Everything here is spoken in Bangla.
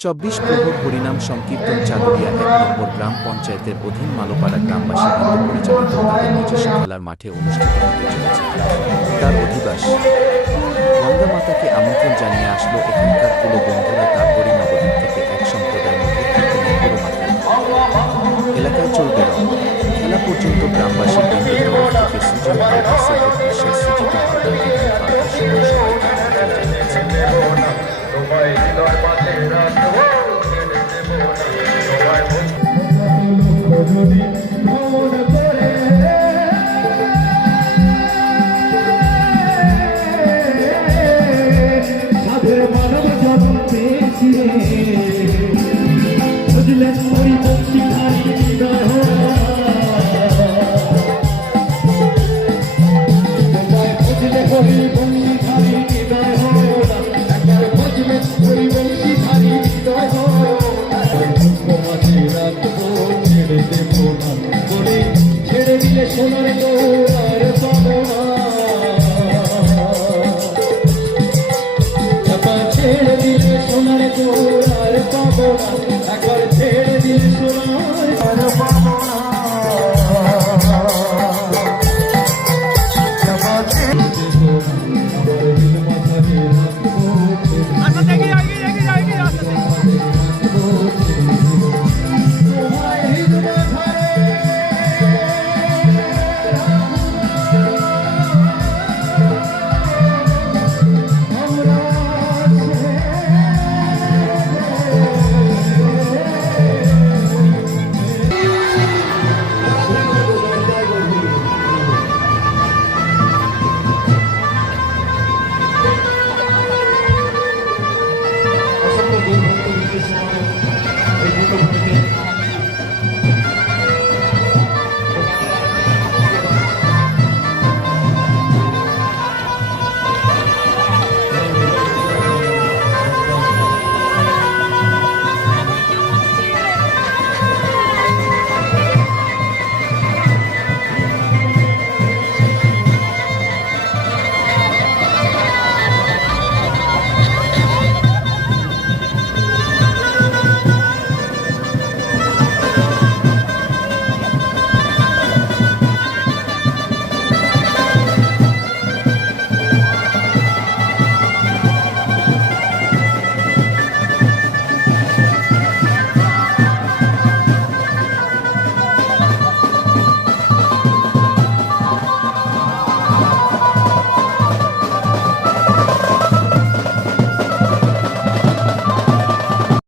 24 প্রহর হরিনাম সংকীর্তন চাঁদুরিয়া 1 নম্বর গ্রাম পঞ্চায়েতের অধীন মালোপাড়া গ্রামবাসী বৃন্দ পরিচালিত তাদের নিজস্ব খেলার মাঠে অনুষ্ঠিত হতে চলেছে। তার অধিবাস গঙ্গা মাতাকে আমন্ত্রণ জানিয়ে আসলো এখানকার কুলো বন্ধুরা। তারপরই নবদ্বীপ থেকে এক সম্প্রদায় মধ্যে কীর্তনের পুরো মাঠে এলাকায় চলবে রং খেলা পর্যন্ত গ্রামবাসী বৃন্দের তরফ থেকে সুজন হালদার, সৈকত বিশ্বাস, সুজিত হালদার, বিধান হালদার সহ সবাইকে আমন্ত্রণ জানিয়েছে। সোনার দোয়ার পাবো না, একবার ছেড়ে দিলে সোনার দোয়ার পাবো না, একবার ছেড়ে দিলে সোনার